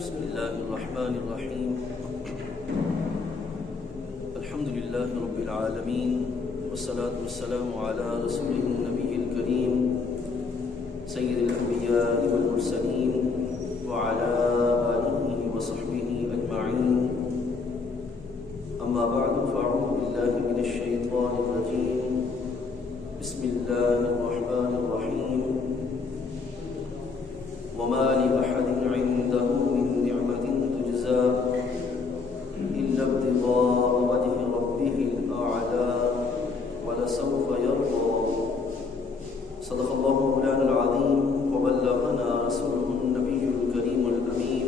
بسم الله الرحمن الرحيم. الحمد لله رب العالمين، والصلاة والسلام على رسوله النبي الكريم سيد الأنبياء والمرسلين وعلى آله وصحبه أجمعين. أما بعد، فأعوذ بالله من الشيطان الرجيم. بسم الله الرحمن الرحيم. وما لأحد عنده من نعمة تجزى إلا ابتغاء وجه ربه الأعلى ولسوف يرضى. صدق الله مولانا العظيم، وبلغنا رسوله النبي الكريم الأمين.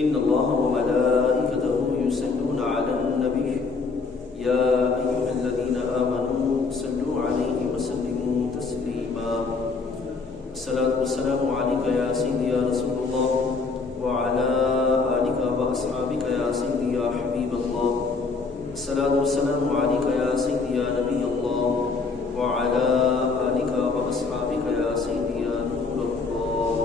إن الله وملائكته يصلون على النبي يا أيها الذين آمنوا صلوا عليه وسلموا تسليما. الصلاة والسلام عليك يا سيدي يا رسول الله، وعلى آلك وأصحابك يا سيدي يا حبيب الله. الصلاة والسلام عليك يا سيدي يا نبي الله، وعلى آلك وأصحابك يا سيدي يا نور الله.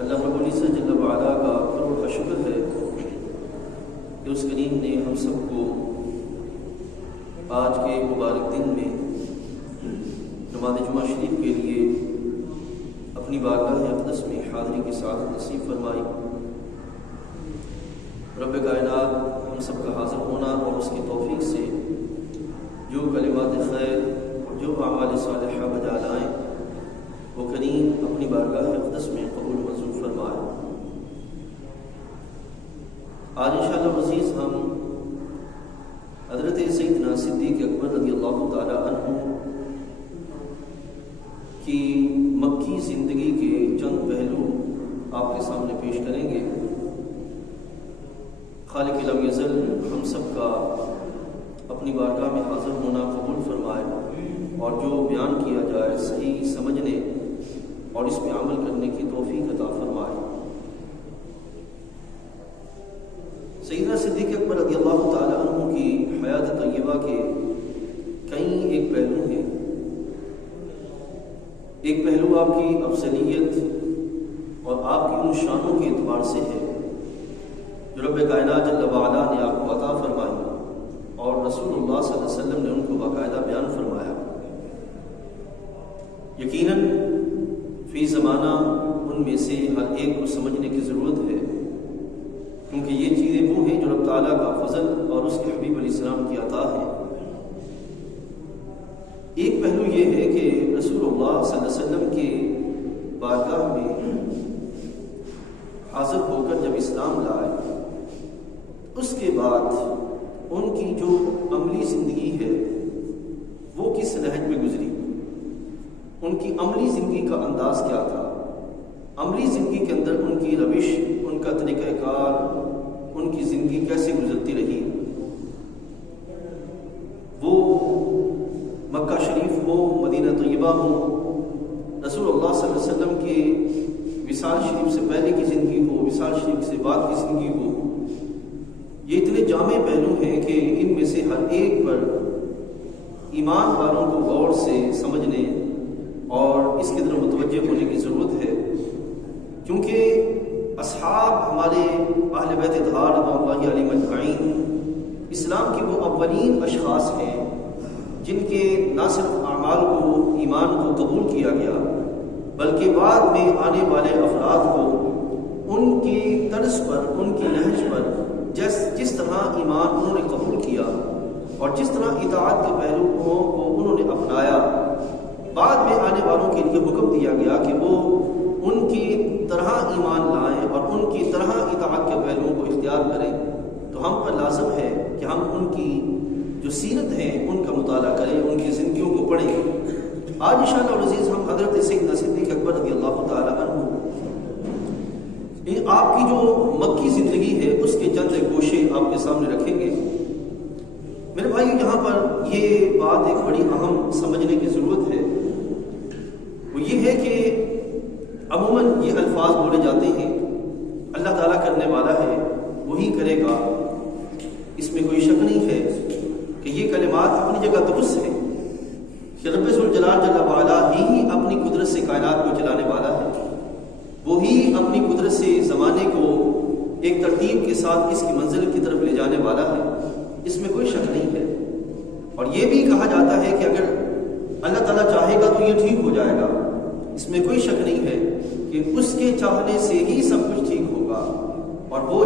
اللہ رب العزت جل وعلا کا کروڑ شکر ہے کہ اس کریم نے ہم سب کو آج کے مبارک دن میں نماز جمعہ شریف کے لیے اپنی بارگاہ اقدس میں حاضری کی سعادت نصیب فرمائی. رب کائنات ہم سب کا حاضر ہونا اور اس کی توفیق سے جو کلمات خیر اور جو اعمال صالحہ بجا لائیں وہ کریم اپنی بارگاہ اقدس میں قبول منظور فرمائے. آج انشاءاللہ عزیز ہم حضرت سیدنا صدیق اکبر رضی اللہ تعالی عنہ کی مکی زندگی کے چند پہلو آپ کے سامنے پیش کریں گے. خالق لم یزل ہم سب کا اپنی بارگاہ میں حاضر ہونا قبول فرمائے اور جو بیان کیا جائے صحیح سمجھنے اور اس پہ عمل کرنے کی توفیق عطا فرمائے. سیدنا صدیق اکبر رضی اللہ تعالی عنہ کی حیات طیبہ کے کئی ایک پہلو ہیں. ایک پہلو آپ کی افضلیت اور آپ کی ان شانوں کے اعتبار سے ہے جو رب کائنات جل وعلا نے آپ کو عطا فرمائی اور رسول اللہ صلی اللہ علیہ وسلم نے ان کو باقاعدہ بیان فرمایا. یقیناً فی زمانہ ان میں سے ہر ایک کو سمجھنے کی ضرورت ہے، کیونکہ یہ چیزیں وہ ہیں جو رب تعالیٰ کا فضل اور اس کے حبیب علیہ السلام کی عطا ہے. ایک پہلو یہ ہے کہ رسول اللہ صلی اللہ علیہ وسلم کے بارگاہ میں حاضر ہو کر جب اسلام لائے اس کے بعد ان کی جو عملی زندگی ہے وہ کس نہج میں گزری، ان کی عملی زندگی کا انداز کیا تھا، عملی زندگی کے اندر ان کی روش، ان کا طریقہ کار، ان کی زندگی کیسے گزرتی رہی. وہ مکہ شریف ہو، مدینہ طیبہ ہو، رسول اللہ صلی اللہ علیہ وسلم کے وصال شریف سے پہلے کی زندگی ہو، وصال شریف سے بعد کی زندگی ہو، یہ اتنے جامع پہلو ہیں کہ ان میں سے ہر ایک پر ایمان والوں کو غور سے سمجھنے اور اس کی طرف متوجہ ہونے کی ضرورت ہے، کیونکہ اصحاب ہمارے اہل بیت اطہار رضوان اللہ علیہم اجمعین اسلام کے وہ اولین اشخاص ہیں جن کے نہ صرف اعمال کو، ایمان کو قبول کیا گیا، بلکہ بعد میں آنے والے افراد کو ان کی طرز پر، ان کی نہج پر جس طرح ایمان انہوں نے قبول کیا اور جس طرح اطاعت کے پہلوؤں کو انہوں نے اپنایا، بعد میں آنے والوں کے لیے حکم دیا گیا کہ وہ ان کی طرح ایمان لائیں اور ان کی طرح اطاعت کے پہلوؤں کو اختیار کریں. تو ہم پر لازم ہے کہ ہم ان کی جو سیرت ہیں ان کا مطالعہ کریں، ان کی زندگیوں کو پڑھیں. آج انشاءاللہ العزیز ہم حضرت سیدنا صدیق اکبر رضی اللہ تعالی عنہ آپ کی جو مکی زندگی ہے اس کے چند گوشے آپ کے سامنے رکھیں گے. میرے بھائی یہاں پر یہ بات ایک بڑی اہم سمجھنے کی ضرورت ہے، وہ یہ ہے کہ عموماً یہ الفاظ بولے جاتے ہیں اللہ تعالیٰ کرنے والا ہے وہی کرے گا، اس میں کوئی شک نہیں ہے کہ یہ کلمات اپنی جگہ درست ہیں کہ رب ذوالجلال جل وعلا ہی اپنی قدرت سے کائنات کو چلانے والا ہے. اپنی قدرت سے زمانے کو ایک ترتیب کے ساتھ اس کی منزل کی طرف لے جانے والا ہے، اس میں کوئی شک نہیں ہے۔ اور یہ بھی کہا جاتا ہے کہ اگر اللہ تعالیٰ چاہے گا تو یہ ٹھیک ہو جائے گا، اس میں کوئی شک نہیں ہے کہ اس کے چاہنے سے ہی سب کچھ ٹھیک ہوگا، اور وہ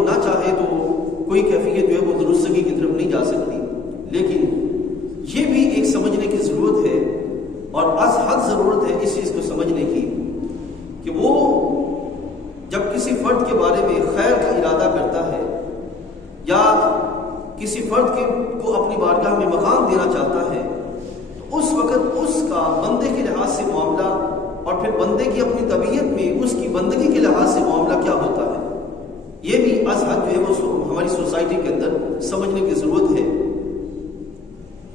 نہ چاہے تو کوئی کیفیت جو ہے وہ درستگی کی طرف نہیں جا سکتی۔ لیکن یہ بھی ایک سمجھنے کی ضرورت ہے، اور از حد ضرورت ہے اس چیز کو سمجھنے کی کہ وہ جب کسی فرد کے بارے میں خیر کا ارادہ کرتا ہے یا کسی فرد کو اپنی بارگاہ میں مقام دینا چاہتا ہے تو اس وقت اس کا بندے کے لحاظ سے معاملہ اور پھر بندے کی اپنی طبیعت میں اس کی بندگی کے لحاظ سے معاملہ کیا ہوتا ہے، یہ بھی از حد جو ہے وہ ہماری سوسائٹی کے اندر سمجھنے کی ضرورت ہے۔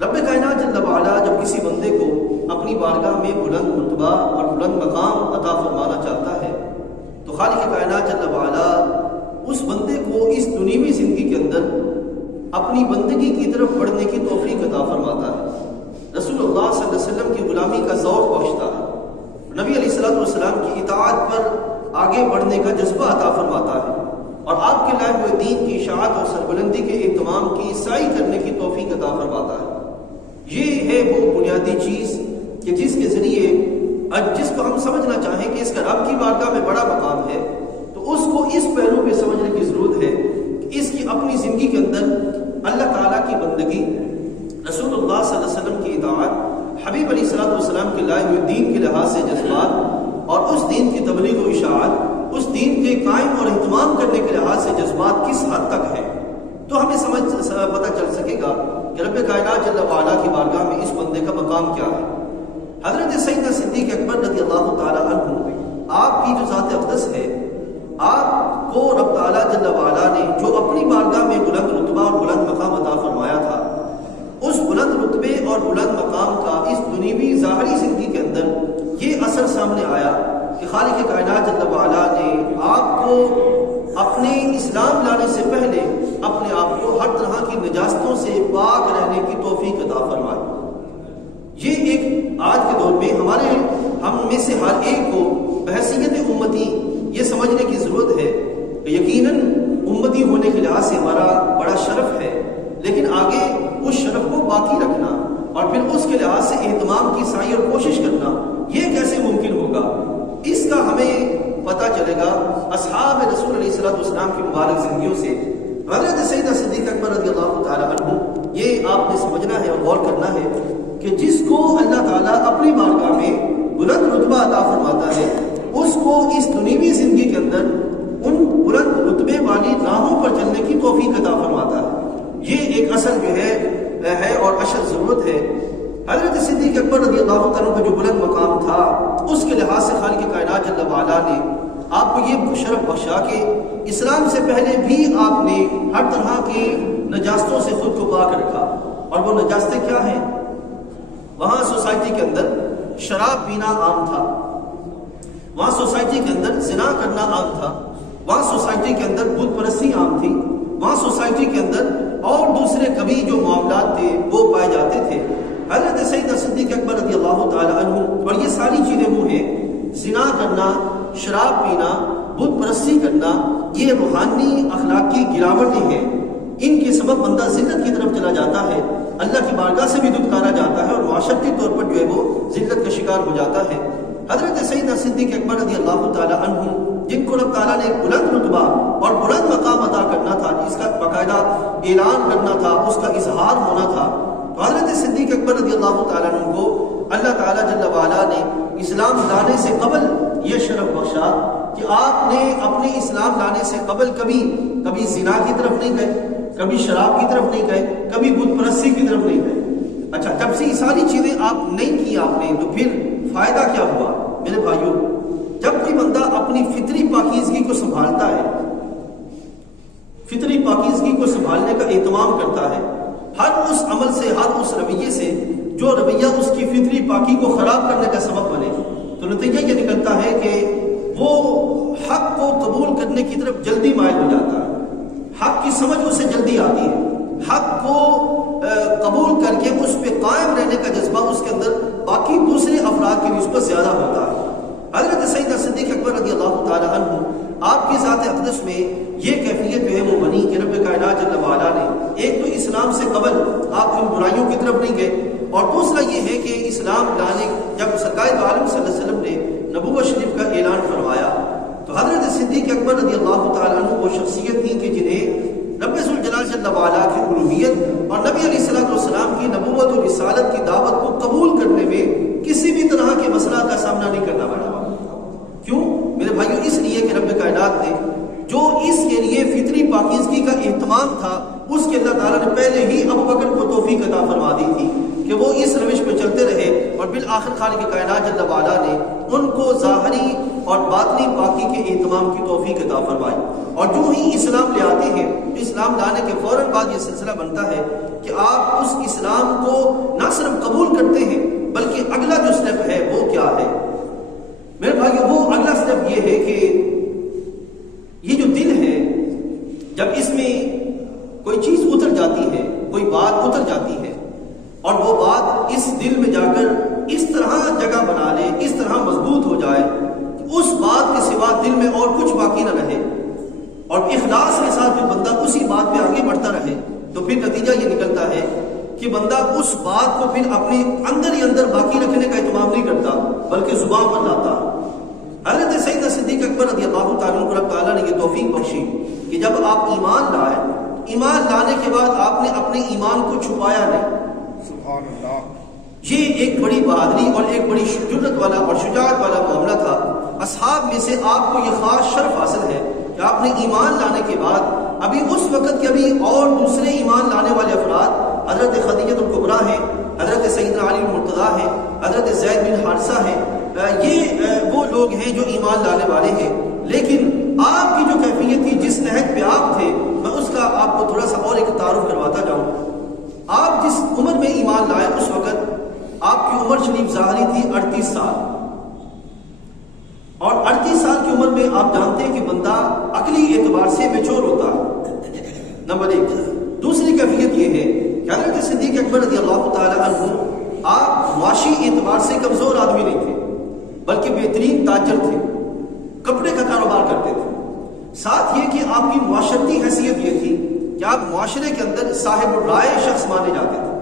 رب کائنات جل وعلا جب کسی بندے کو اپنی بارگاہ میں بلند مرتبہ اور بلند مقام عطا فرمانا چاہتا ہے تو خالق کائنات جل وعلا اس بندے کو اس دنیوی زندگی کے اندر اپنی بندگی کی طرف بڑھنے کی توفیق عطا فرماتا ہے، رسول اللہ صلی اللہ علیہ وسلم کی غلامی کا ذوق بخشتا ہے، نبی علیہ الصلوۃ والسلام کی اطاعت پر آگے بڑھنے کا جذبہ عطا فرماتا ہے، اور آپ کے لائے ہوئے دین کی اشاعت اور سربلندی کے اہتمام کی سعی کرنے کی توفیق عطا فرماتا ہے۔ یہ ہے وہ بنیادی چیز کہ جس کے ذریعے جس کو ہم سمجھنا چاہیں کہ اس کا رب کی بارگاہ میں بڑا مقام ہے تو اس کو اس پہلو پہ سمجھنے کی ضرورت ہے کہ اس کی اپنی زندگی کے اندر اللہ تعالیٰ کی بندگی، رسول اللہ صلی اللہ علیہ وسلم کی اطاعت، حبیب علیہ الصلوۃ والسلام کے لائے ہوئے دین کے لحاظ سے جذبات اور اس دین کی تبلیغ و اشاعت، اس دین کے قائم اور اہتمام کرنے کے لحاظ سے جذبات کس حد تک ہے، تو ہمیں پتہ چل سکے گا کہ رب کائنات جل وعلا کی بارگاہ میں اس بندے کا مقام کیا ہے۔ حضرت سیدنا صدیق اکبر رضی اللہ تعالی عنہ، آپ کی جو ذات اقدس ہے، آپ کو رب تعالیٰ جل وعلا نے جو اپنی بارگاہ میں بلند رتبہ اور بلند مقام عطا فرمایا تھا، اس بلند رتبے اور بلند مقام کا اس دنیوی ظاہری زندگی کے اندر یہ اثر سامنے آیا کہ خالق کائنات جل وعلا نے آپ کو اپنے اسلام لانے سے پہلے اپنے آپ کو ہر طرح کی نجاستوں سے پاک رہنے کی توفیق عطا فرمائی۔ یہ ایک آج کے دور میں ہم میں سے ہر ایک کو بحیثیت امتی یہ سمجھنے کی ضرورت ہے کہ یقیناً امتی ہونے کے لحاظ سے ہمارا بڑا شرف ہے، لیکن آگے اس شرف کو باقی رکھنا اور پھر اس کے لحاظ سے اہتمام کی سعی اور کوشش کرنا یہ کیسے ممکن ہوگا، اس کا ہمیں پتہ چلے گا اصحاب رسول علیہ الصلوۃ والسلام کی مبارک زندگیوں سے۔ حضرت سیدنا صدیق اکبر رضی اللہ تعالی عنہ، یہ آپ نے سمجھنا ہے اور غور کرنا ہے کہ جس کو اللہ تعالیٰ اپنی بارگاہ میں بلند رتبہ عطا فرماتا ہے اس کو اس دنیوی زندگی کے اندر ان بلند رتبے والی راہوں پر چلنے کی توفیق عطا فرماتا ہے۔ یہ ایک اصل جو ہے اور اشد ضرورت ہے۔ حضرت صدیق اکبر رضی اللہ تعالیٰ کا جو بلند مقام تھا اس کے لحاظ سے خالق کائنات جل وعلا نے آپ کو یہ شرف بخشا کہ اسلام سے پہلے بھی آپ نے ہر طرح کی نجاستوں سے خود کو پاک رکھا، اور وہ نجاستیں کیا ہیں؟ وہاں سوسائٹی کے اندر شراب پینا عام تھا، وہاں سوسائٹی کے اندر زنا کرنا عام تھا، وہاں سوسائٹی کے اندر بت پرستی عام تھی، وہاں سوسائٹی کے اندر اور دوسرے کبھی جو معاملات تھے وہ پائے جاتے تھے۔ حضرت سیدنا صدیق اکبر رضی اللہ تعالی عنہ، اور یہ ساری چیزیں وہ ہیں، زنا کرنا، شراب پینا، بت پرستی کرنا، یہ روحانی اخلاقی گراوٹیں ہیں، ان کے سبب بندہ ذلت کی طرف چلا جاتا ہے، اللہ کی بارگاہ سے بھی دھتکارا جاتا ہے اور معاشرتی طور پر جو ہے وہ ذلت کا شکار ہو جاتا ہے۔ حضرت سیدنا صدیق اکبر رضی اللہ تعالی عنہ، جن کو رب تعالیٰ نے ایک بلند رتبہ اور بلند مقام عطا کرنا تھا، جس کا باقاعدہ اعلان کرنا تھا، اس کا اظہار ہونا تھا، تو حضرت صدیق اکبر رضی اللہ تعالیٰ عنہ کو اللہ تعالیٰ جل وعلا نے اسلام لانے سے قبل یہ شرف بخشا کہ آپ نے اپنے اسلام لانے سے قبل کبھی زنا کی طرف نہیں گئے، کبھی شراب کی طرف نہیں گئے، کبھی بت پرستی کی طرف نہیں گئے۔ اچھا، جب سے یہ ساری چیزیں آپ نہیں کی آپ نے، تو پھر فائدہ کیا ہوا؟ میرے بھائیوں، جب کوئی بندہ اپنی فطری پاکیزگی کو سنبھالتا ہے، فطری پاکیزگی کو سنبھالنے کا اہتمام کرتا ہے، ہر اس عمل سے، ہر اس رویے سے جو رویہ اس کی فطری پاکی کو خراب کرنے کا سبب بنے، تو نتیجہ یہ نکلتا ہے کہ وہ حق کو قبول کرنے کی طرف جلدی مائل ہو جاتا ہے، حق کی سمجھ اسے جلدی آتی ہے، حق کو قبول کر کے اس پہ قائم رہنے کا جذبہ اس کے اندر باقی دوسرے افراد کی نسبت زیادہ ہوتا ہے۔ حضرت سیدنا صدیق اکبر رضی اللہ تعالی عنہ آپ کی ذات اقدس میں یہ کیفیت جو ہے وہ بنی کہ رب کائنات جل وعلا نے ایک تو اسلام سے قبل آپ ان برائیوں کی طرف نہیں گئے، اور دوسرا یہ ہے کہ اسلام لانے جب سرکار دو عالم صلی اللہ علیہ وسلم نے نبوت شریف کا اعلان فرمایا تو حضرت صدیق اکبر رضی اللہ تعالیٰ عنہ وہ شخصیت تھی کہ جنہیں رب ذوالجلال جل وعلا کی الوہیت اور نبی علیہ السلام کی نبوت و رسالت کی دعوت کو قبول کرنے میں کسی بھی طرح کے مسئلہ کا سامنا نہیں کرنا پڑا۔ کیوں میرے بھائیو؟ اس لیے کہ رب کائنات نے جو اس کے لیے فطری پاکیزگی کا اہتمام تھا اس کے اللہ تعالیٰ نے پہلے ہی ابو بکر کو توفیق عطا فرما دی تھی کہ وہ اس روش پہ چلتے رہے، اور بالآخر خالق کائنات جل وعلا نے ان کو ظاہری اور باطنی پاکی کے اہتمام کی توفیق عطا فرمائی۔ اور جو ہی اسلام لے آتے ہیں، اسلام لانے کے فوراً بعد یہ سلسلہ بنتا ہے کہ آپ اس اسلام کو نہ صرف قبول کرتے ہیں بلکہ اگلا جو سٹیپ ہے وہ کیا ہے میرے بھائی؟ وہ اگلا سٹیپ یہ ہے کہ یہ جو دل ہے، جب اس میں کوئی چیز اتر جاتی ہے، کوئی بات اتر جاتی ہے، اور وہ بات اس دل میں جا کر اس طرح جگہ بنا لے، اس طرح مضبوط ہو جائے کہ اس بات کے سوا دل میں اور کچھ باقی نہ رہے، اور اخلاص کے ساتھ جو بندہ اسی بات پہ آگے بڑھتا رہے، تو پھر نتیجہ یہ نکلتا ہے کہ بندہ اس بات کو پھر اپنے اندر ہی اندر باقی رکھنے کا اہتمام نہیں کرتا بلکہ زبان پر لاتا۔ حضرت سیدنا صدیق اکبر رضی اللہ تعالیٰ عنہ کو رب تعالیٰ نے یہ توفیق بخشی کہ جب آپ ایمان لائے، ایمان لانے کے بعد آپ نے اپنے ایمان کو چھپایا نہیں۔ سبحان اللہ۔ یہ ایک بڑی بہادری اور ایک بڑی جرأت والا اور شجاعت والا معاملہ تھا۔ اصحاب میں سے آپ کو یہ خاص شرف حاصل ہے کہ آپ نے ایمان لانے کے بعد ابھی اس وقت کے ابھی اور دوسرے ایمان لانے والے افراد حضرت خدیجہ الکبریٰ ہیں، حضرت سیدنا علی المرتضیٰ ہیں، حضرت زید بن حارثہ ہیں، یہ وہ لوگ ہیں جو ایمان لانے والے ہیں۔ لیکن آپ کی جو کیفیت تھی، جس نہج پہ آپ تھے، میں اس کا آپ کو تھوڑا سا اور ایک تعارف کرواتا جاؤں۔ آپ جس عمر میں ایمان لائے اس وقت آپ کی عمر شریف ظاہری تھی 38 سال، اور 38 سال کی عمر میں آپ جانتے ہیں کہ بندہ عقلی اعتبار سے میچور ہوتا ہے، نمبر ایک۔ دوسری کیفیت یہ ہے کہ حضرت صدیق اکبر رضی اللہ تعالی عنہ آپ معاشی اعتبار سے کمزور آدمی نہیں تھے بلکہ بہترین تاجر تھے، کپڑے کا کاروبار کرتے تھے۔ ساتھ یہ کہ آپ کی معاشرتی حیثیت یہ تھی کہ آپ معاشرے کے اندر صاحب الرائے شخص مانے جاتے تھے۔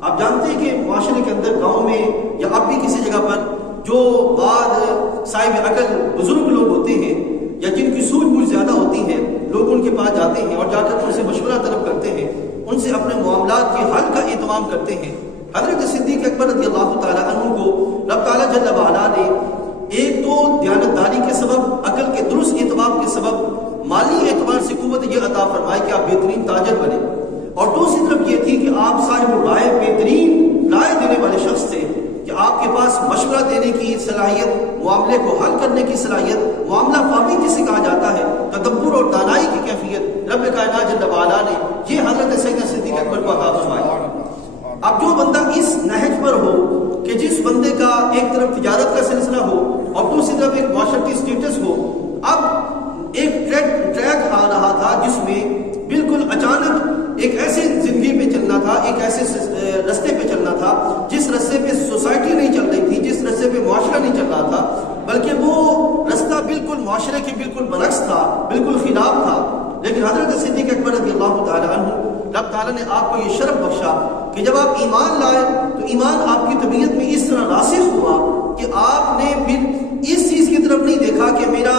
آپ جانتے ہیں کہ معاشرے کے اندر گاؤں میں یا اب بھی کسی جگہ پر جو بعد صاحب عقل بزرگ لوگ ہوتے ہیں یا جن کی سوجھ بوجھ زیادہ ہوتی ہے، لوگ ان کے پاس جاتے ہیں اور جا کر ان سے مشورہ طلب کرتے ہیں، ان سے اپنے معاملات کے حل کا اہتمام کرتے ہیں۔ حضرت صدیق اکبر رضی اللہ تعالیٰ عنہ کو رب تعالیٰ جل وعلا نے ایک تو دیانتداری کے سبب، عقل کے درست اہتمام کے سبب، مالی اعتبار سے قوت یہ عطا فرمائے کہ آپ بہترین تاجر بنے، اور دوسری طرف یہ تھی کہ آپ صاحب الرائے، بہترین رائے دینے والے شخص تھے کہ آپ کے پاس مشورہ دینے کی صلاحیت، معاملے کو حل کرنے کی صلاحیت، معاملہ فہمی جسے کہا جاتا ہے، تدبر اور دانائی کی کیفیت رب کائنات جل وعلا نے یہ حضرت سیدنا صدیق اکبر کو عطا فرمائی۔ اب جو بندہ اس نہج پر ہو کہ جس بندے کا ایک طرف تجارت کا سلسلہ ہو اور دوسری طرف ایک معاشرتی سٹیٹس ہو، اب ایک ٹریک آ رہا تھا جس میں بالکل اچانک ایک ایسے زندگی پہ چلنا تھا، ایک ایسے رستے پہ چلنا تھا جس رستے پہ سوسائٹی نہیں چل رہی تھی، جس رستے پہ معاشرہ نہیں چل رہا تھا، بلکہ وہ رستہ بالکل معاشرے کے بالکل برعکس تھا، بالکل خلاف تھا۔ لیکن حضرت صدیق اکبر رضی اللہ تعالی عنہ، رب تعالیٰ نے آپ کو یہ شرف بخشا کہ جب آپ ایمان لائے تو ایمان آپ کی طبیعت میں اس طرح راسخ ہوا کہ آپ نے پھر اس چیز کی طرف نہیں دیکھا کہ میرا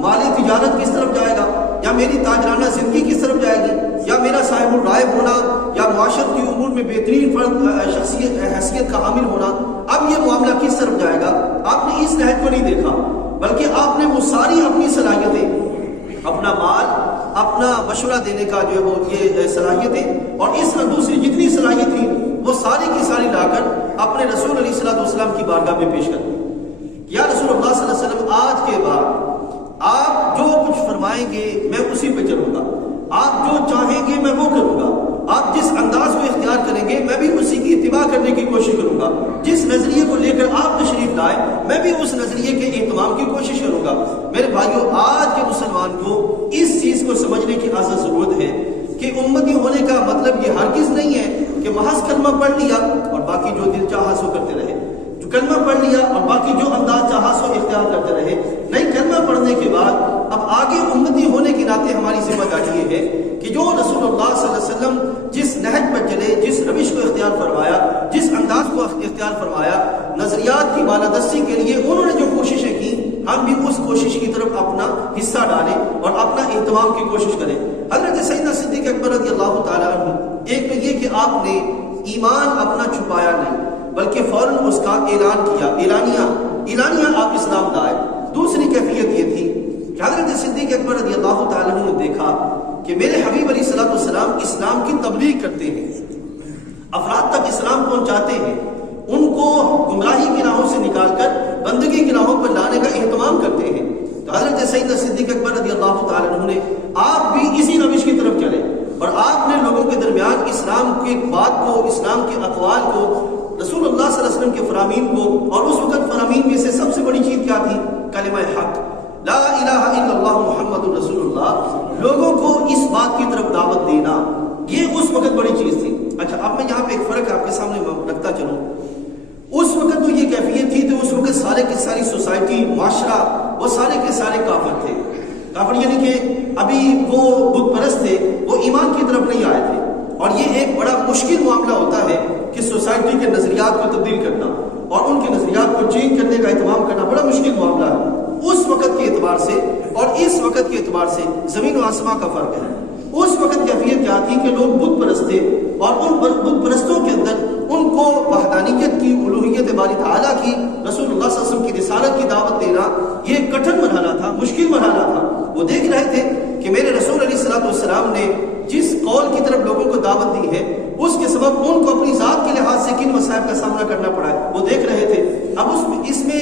مالی تجارت کس طرف جائے گا، یا میری تاجرانہ زندگی کس طرف جائے گی، یا میرا صاحب الرائے ہونا، یا معاشرت کی امور میں بہترین فرد شخصیت حیثیت کا حامل ہونا، اب یہ معاملہ کس طرف جائے گا، آپ نے اس نہج کو نہیں دیکھا، بلکہ آپ نے وہ ساری اپنی صلاحیتیں، اپنا مال، اپنا مشورہ دینے کا جو ہے وہ یہ صلاحیتیں، اور اس طرح دوسری جتنی صلاحیت تھی وہ ساری کی ساری لا کر اپنے رسول علیہ السلام کی بارگاہ میں پیش کر دی۔ یا رسول اللہ صلی اللہ علیہ وسلم، آج کے بعد آپ جو کچھ فرمائیں گے میں اسی پہ چلوں گا، آپ جو چاہیں گے میں وہ کروں گا، آپ جس انداز کو اختیار کریں گے میں بھی اسی کی اتباع کرنے کی کوشش کروں گا، جس نظریے کو لے کر آپ تشریف لائے میں بھی اس نظریے کے اہتمام کی کوشش کروں گا۔ میرے بھائیو، آج کے مسلمان کو اس چیز کو سمجھنے کی ازحد ضرورت ہے کہ امتی ہونے کا مطلب یہ ہرگز نہیں ہے کہ محض کلمہ پڑھ لیا اور باقی جو دل چاہا سو کرتے رہے، جو کلمہ پڑھ لیا اور باقی جو انداز چاہا سو اختیار کرتے رہے۔ نہیں، کلمہ پڑھنے کے بعد اب آگے امتی ہونے کے ناطے ہماری ذمہ داری یہ ہے کہ جو رسول اللہ صلی اللہ علیہ وسلم جس نہج پر چلے، جس روش کو اختیار فرمایا، جس انداز کو اختیار فرمایا، نظریات کی بالادستی کے لیے انہوں نے جو کوششیں کی، ہم بھی اس کوشش کی طرف اپنا حصہ ڈالیں اور اپنا اہتمام کی کوشش کریں۔ حضرت سیدنا صدیق اکبر رضی اللہ تعالیٰ عنہ، ایک تو یہ کہ آپ نے ایمان اپنا چھپایا نہیں بلکہ فوراً اس کا اعلان کیا، اعلانیہ آپ اسلام لائے۔ دوسری کیفیت یہ تھی کہ حضرت صدیق اکبر رضی اللہ تعالیٰ عنہ نے دیکھا کہ میرے حبیب علیہ الصلوۃ والسلام اسلام کی تبلیغ کرتے ہیں، افراد تک اسلام پہنچاتے ہیں، ان کو گمراہی کی راہوں سے نکال کر بندگی کی راہوں پر لانے کا اہتمام کرتے ہیں۔ تو حضرت سیدنا صدیق اکبر رضی اللہ تعالیٰ عنہ نے آپ بھی اسی روش کی طرف چلے اور آپ نے لوگوں کے درمیان اسلام کی بات کو، اسلام کے اقوال کو، رسول اللہ صلی اللہ علیہ وسلم کے فرامین کو، اور اس وقت فرامین میں سے سب سے بڑی چیز کیا تھی؟ کلمہ حق، لا الہ الا اللہ محمد رسول اللہ، لوگوں کو اس بات کی طرف دعوت دینا، یہ اس وقت بڑی چیز تھی۔ اچھا، اب میں یہاں پہ ایک فرق آپ کے سامنے رکھتا چلوں۔ اس وقت تو یہ کیفیت تھی، تو اس وقت سارے کی ساری سوسائٹی، معاشرہ، وہ سارے کے سارے کافر تھے۔ کافر یعنی کہ ابھی وہ بت پرست تھے، وہ ایمان کی طرف نہیں آئے تھے، اور یہ ایک بڑا مشکل معاملہ ہوتا ہے کہ سوسائٹی کے نظریات کو تبدیل کرنا اور ان کے نظریات کو چینج کرنے کا اہتمام کرنا بڑا مشکل معاملہ ہے۔ اس وقت کے اعتبار سے اور اس وقت کے اعتبار سے زمین و آسمان کا فرق ہے۔ اس وقت کیفیت کیا تھی کہ لوگ بت پرست تھے، اور ان بت پرستوں کے اندر ان کو وحدانیت کی، الوہیت باری تعالیٰ کی، رسول اللہ صلی اللہ علیہ وسلم کی رسالت کی دعوت دینا یہ کٹھن مرحلہ تھا، مشکل مرحلہ تھا۔ وہ دیکھ رہے تھے کہ میرے رسول علیہ الصلوۃ والسلام نے جس قول کی طرف لوگوں کو دعوت دی ہے، اس کے سبب ان کو اپنی ذات کے لحاظ سے کن مسائب کا سامنا کرنا پڑا ہے، وہ دیکھ رہے تھے۔ اب اس میں